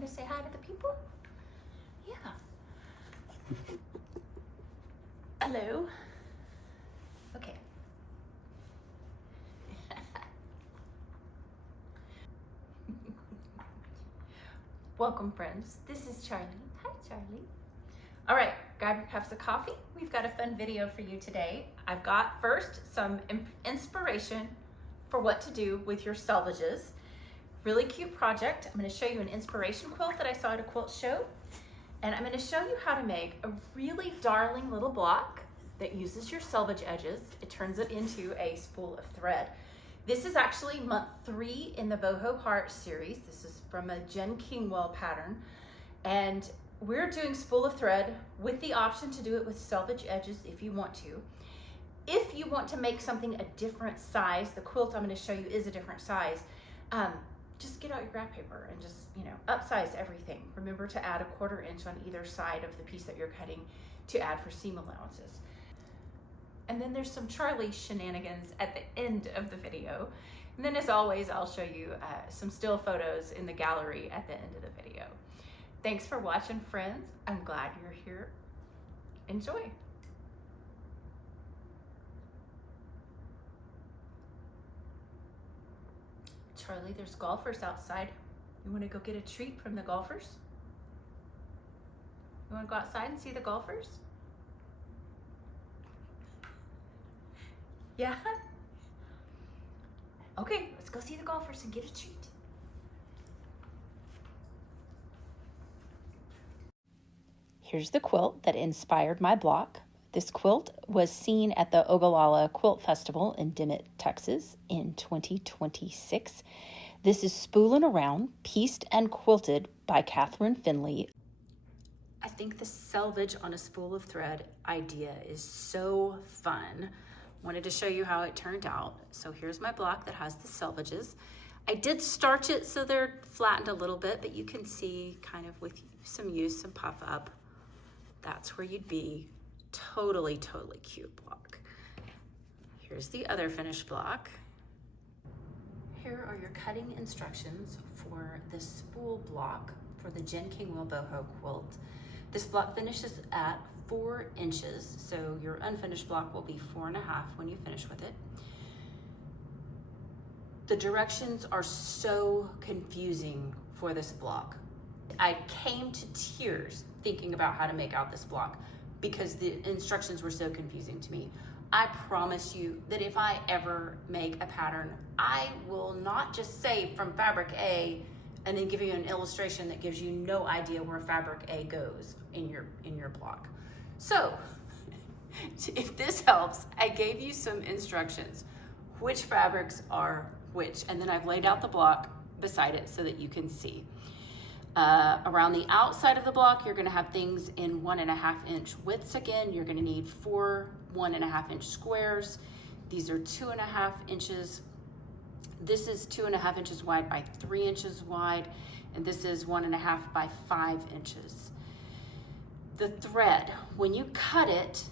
want to say hi to the people? Yeah. Hello. Okay. Welcome, friends. This is Charlie. Hi, Charlie. All right, grab your cups of coffee. We've got a fun video for you today. I've got first some inspiration for what to do with your selvages. Really cute project. I'm going to show you an inspiration quilt that I saw at a quilt show. And I'm going to show you how to make a really darling little block that uses your selvage edges. It turns it into a spool of thread. This is actually month 3 in the BoHo Heart series. This is from a Jen Kingwell pattern. And we're doing spool of thread with the option to do it with selvage edges if you want to. If you want to make something a different size, the quilt I'm going to show you is a different size. Just get out your graph paper and just, upsize everything. Remember to add a 1/4 inch on either side of the piece that you're cutting to add for seam allowances. And then there's some Charlie shenanigans at the end of the video. And then as always, I'll show you some still photos in the gallery at the end of the video. Thanks for watching, friends. I'm glad you're here. Enjoy. Charlie, there's golfers outside. You want to go get a treat from the golfers? You want to go outside and see the golfers? Yeah? Okay, let's go see the golfers and get a treat. Here's the quilt that inspired my block. This quilt was seen at the Ogallala Quilt Festival in Dimmitt, Texas in 2026. This is Spoolin' Around, pieced and quilted by Catherine Finley. I think the selvage on a spool of thread idea is so fun. Wanted to show you how it turned out. So here's my block that has the selvages. I did starch it so they're flattened a little bit, but you can see kind of with some use, some puff up, that's where you'd be. Totally, totally cute block. Here's the other finished block. Here are your cutting instructions for the spool block for the Jen Kingwell boho quilt. This block finishes at 4 inches, so your unfinished block will be 4.5 when you finish with it. The directions are so confusing for this block. I came to tears thinking about how to make out this block because the instructions were so confusing to me. I promise you that if I ever make a pattern, I will not just say from fabric A and then give you an illustration that gives you no idea where fabric A goes in your block. So if this helps, I gave you some instructions, which fabrics are which, and then I've laid out the block beside it so that you can see. Around the outside of the block, you're gonna have things in 1.5 inch widths again. You're gonna need 4 1.5 inch squares. These are 2.5 inches. This is 2.5 inches wide by 3 inches wide, and this is 1.5 by 5 inches. The thread, when you cut it,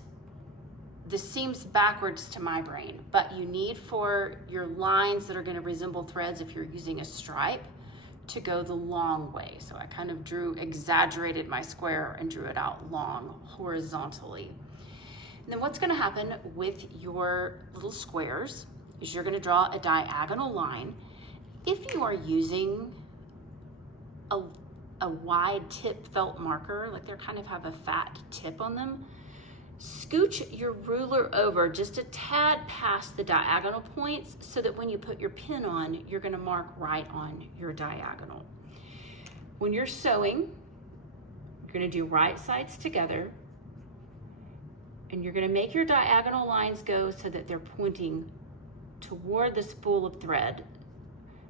this seems backwards to my brain, but you need for your lines that are gonna resemble threads if you're using a stripe to go the long way. So I kind of exaggerated my square and drew it out long horizontally. And then what's gonna happen with your little squares is you're gonna draw a diagonal line. If you are using a wide tip felt marker, like they kind of have a fat tip on them, scooch your ruler over just a tad past the diagonal points so that when you put your pin on, you're gonna mark right on your diagonal. When you're sewing, you're gonna do right sides together, and you're gonna make your diagonal lines go so that they're pointing toward the spool of thread.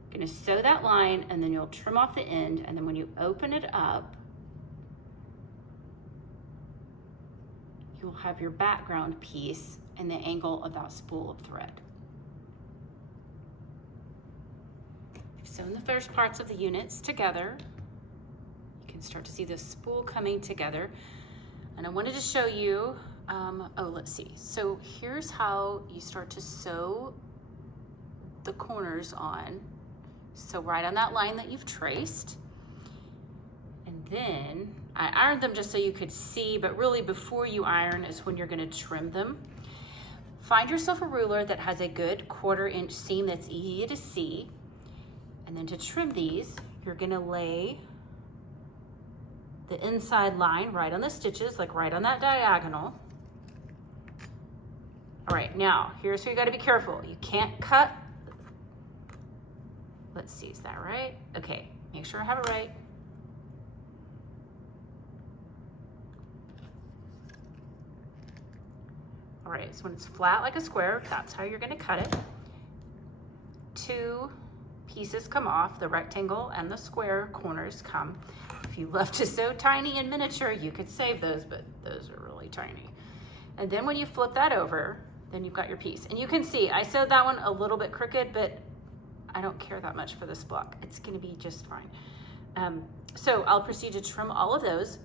You're gonna sew that line, and then you'll trim off the end, and then when you open it up, you'll have your background piece and the angle of that spool of thread. You've sewn the first parts of the units together. You can start to see the spool coming together. And I wanted to show you, let's see. So here's how you start to sew the corners on. So right on that line that you've traced. then I ironed them just so you could see, but really before you iron is when you're gonna trim them. Find yourself a ruler that has a good 1/4 inch seam that's easy to see. And then to trim these, you're gonna lay the inside line right on the stitches, like right on that diagonal. All right, now here's where you gotta be careful. You can't cut. Let's see, is that right? Okay, make sure I have it right. All right, so when it's flat like a square, that's how you're gonna cut it. 2 pieces come off, the rectangle and the square corners come. If you love to sew tiny and miniature, you could save those, but those are really tiny. And then when you flip that over, then you've got your piece. And you can see, I sewed that one a little bit crooked, but I don't care that much for this block. It's gonna be just fine. So I'll proceed to trim all of those.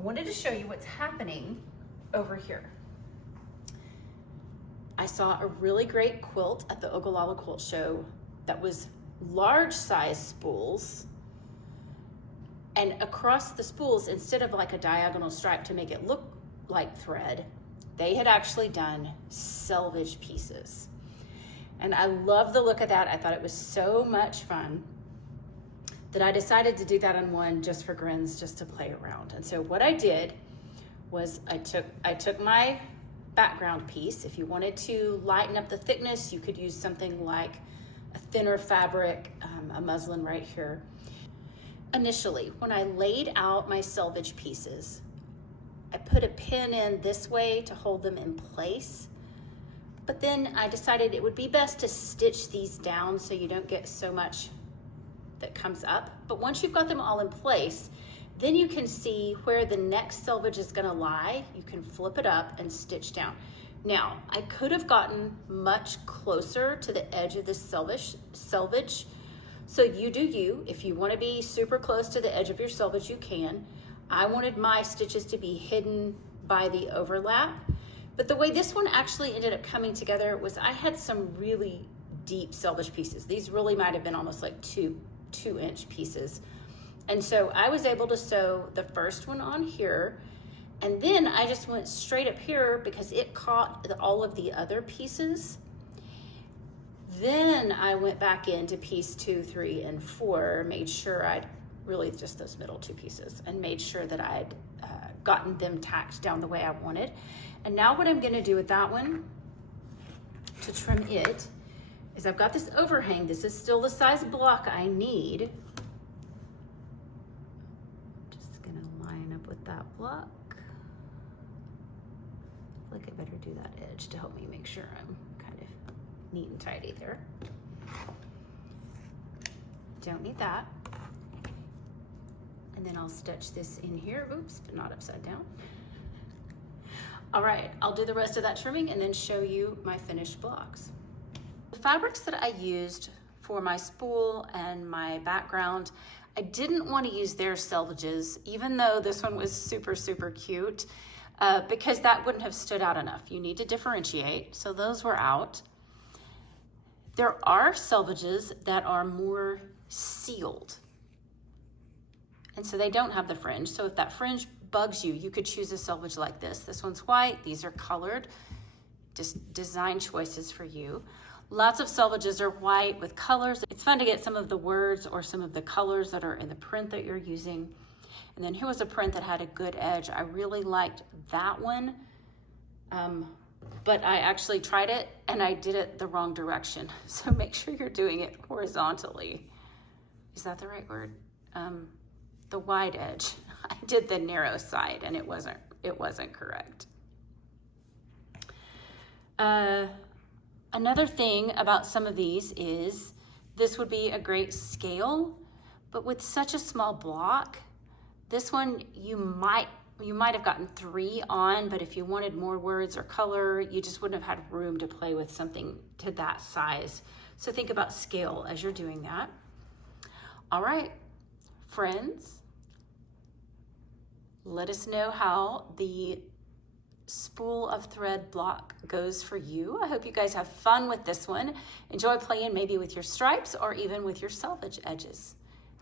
I wanted to show you what's happening over here. I saw a really great quilt at the Ogallala Quilt Show that was large size spools, and across the spools, instead of like a diagonal stripe to make it look like thread, they had actually done selvage pieces. And I love the look of that. I thought it was so much fun that I decided to do that on one just for grins, just to play around. And so what I did was I took my background piece. If you wanted to lighten up the thickness, you could use something like a thinner fabric, a muslin right here. Initially, when I laid out my selvage pieces, I put a pin in this way to hold them in place. But then I decided it would be best to stitch these down so you don't get so much that comes up. But once you've got them all in place, then you can see where the next selvage is gonna lie. You can flip it up and stitch down. Now, I could have gotten much closer to the edge of this selvage. So you do you. If you wanna be super close to the edge of your selvage, you can. I wanted my stitches to be hidden by the overlap. But the way this one actually ended up coming together was I had some really deep selvage pieces. These really might have been almost like two inch pieces. And so I was able to sew the first one on here, and then I just went straight up here because it caught all of the other pieces. Then I went back into piece 2, 3, and 4, made sure I'd really just those middle 2 pieces, and made sure that I'd gotten them tacked down the way I wanted. And now what I'm gonna do with that one to trim it is I've got this overhang. This is still the size block I need. That block. I feel like I better do that edge to help me make sure I'm kind of neat and tidy there. Don't need that. And then I'll stitch this in here. Oops, but not upside down. All right, I'll do the rest of that trimming and then show you my finished blocks. The fabrics that I used for my spool and my background, I didn't want to use their Selvedges, even though this one was super, super cute, because that wouldn't have stood out enough. You need to differentiate, so those were out. There are Selvedges that are more sealed, and so they don't have the fringe. So if that fringe bugs you, you could choose a selvage like this. This one's white, these are colored, just design choices for you. Lots of Selvedges are white with colors. It's fun to get some of the words or some of the colors that are in the print that you're using. And then here was a print that had a good edge. I really liked that one, but I actually tried it and I did it the wrong direction. So make sure you're doing it horizontally. Is that the right word? The wide edge. I did the narrow side and it wasn't correct. Another thing about some of these is this would be a great scale, but with such a small block, this one you might have gotten 3 on, but if you wanted more words or color, you just wouldn't have had room to play with something to that size. So think about scale as you're doing that. All right, friends, let us know how the Spool of Thread block goes for you. I hope you guys have fun with this one. Enjoy playing maybe with your stripes or even with your selvage edges.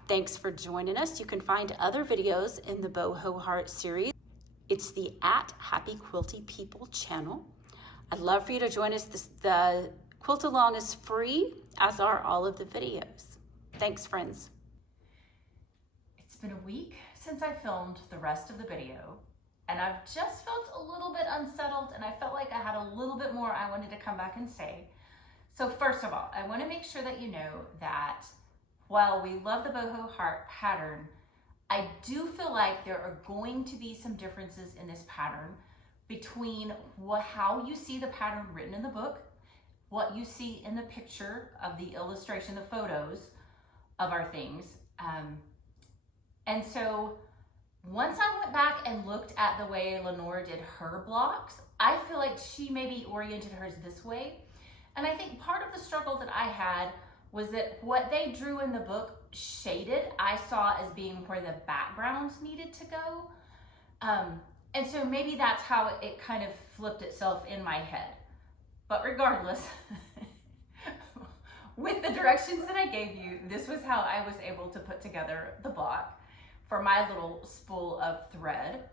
Thanks for joining us. You can find other videos in the BoHo Heart series. It's the @Happy Quilty People channel. I'd love for you to join us. The Quilt-a-Long is free, as are all of the videos. Thanks, friends. It's been a week since I filmed the rest of the video, and I've just felt a little bit unsettled, and I felt like I had a little bit more I wanted to come back and say. So first of all, I want to make sure that you know that while we love the BoHo Heart pattern, I do feel like there are going to be some differences in this pattern between how you see the pattern written in the book, what you see in the picture of the illustration, the photos of our things. And so once I went back and looked at the way Lenore did her blocks, I feel like she maybe oriented hers this way. And I think part of the struggle that I had was that what they drew in the book shaded, I saw as being where the background needed to go. And so maybe that's how it kind of flipped itself in my head. But regardless, with the directions that I gave you, this was how I was able to put together the block for my little spool of thread.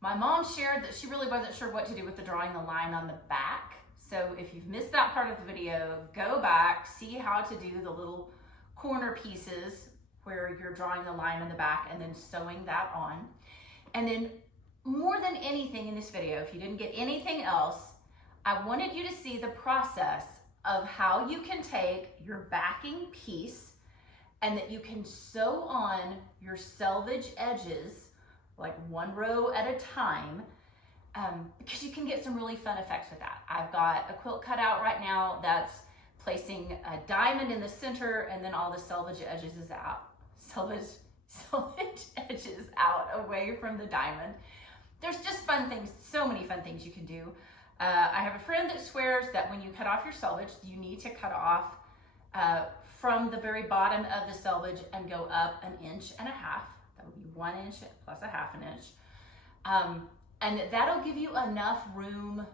My mom shared that she really wasn't sure what to do with the drawing the line on the back. So if you've missed that part of the video, go back, see how to do the little corner pieces where you're drawing the line on the back and then sewing that on. And then more than anything in this video, if you didn't get anything else, I wanted you to see the process of how you can take your backing piece and that you can sew on your selvage edges, like one row at a time, because you can get some really fun effects with that. I've got a quilt cut out right now that's placing a diamond in the center and then all the selvage edges is out. Selvage edges out away from the diamond. There's just fun things, so many fun things you can do. I have a friend that swears that when you cut off your selvage, you need to cut off from the very bottom of the selvage and go up 1.5 inches. That would be 1 inch plus 1/2 inch. And that'll give you enough room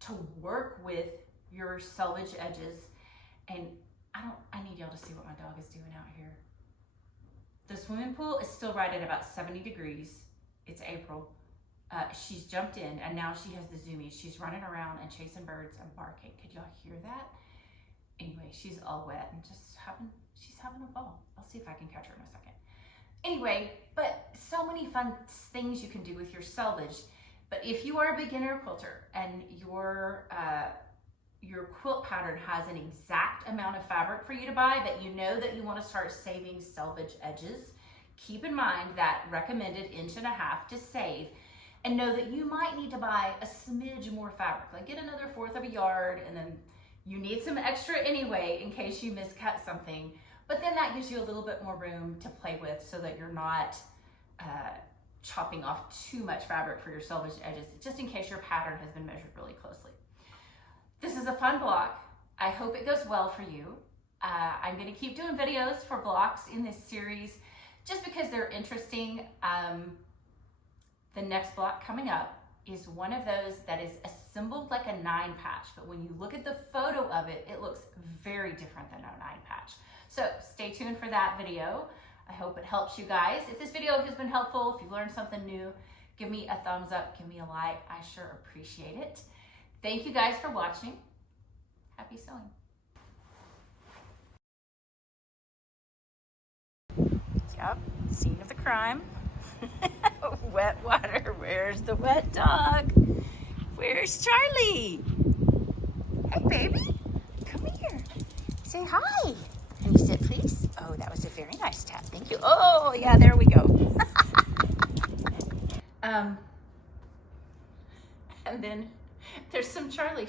to work with your selvage edges. And I need y'all to see what my dog is doing out here. The swimming pool is still right at about 70 degrees. It's April. She's jumped in and now she has the zoomies. She's running around and chasing birds and barking. Could y'all hear that? Anyway, she's all wet and she's having a ball. I'll see if I can catch her in a second. Anyway, but so many fun things you can do with your selvage. But if you are a beginner quilter and your quilt pattern has an exact amount of fabric for you to buy, but you know that you want to start saving selvage edges, keep in mind that recommended 1.5 inches to save, and know that you might need to buy a smidge more fabric, like get another 1/4 of a yard, and then you need some extra anyway in case you miscut something. But then that gives you a little bit more room to play with so that you're not chopping off too much fabric for your selvage edges, just in case your pattern has been measured really closely. This is a fun block. I hope it goes well for you. I'm going to keep doing videos for blocks in this series just because they're interesting. The next block coming up is one of those that is assembled like a 9 patch, but when you look at the photo of it, it looks very different than a 9 patch. So stay tuned for that video. I hope it helps you guys. If this video has been helpful, if you've learned something new, give me a thumbs up, give me a like. I sure appreciate it. Thank you guys for watching. Happy sewing. Yep, scene of the crime. Wet water. Where's the wet dog? Where's Charlie? Hey, baby. Come here. Say hi. Can you sit, please? Oh, that was a very nice tap. Thank you. Oh, yeah, there we go. And then there's some Charlie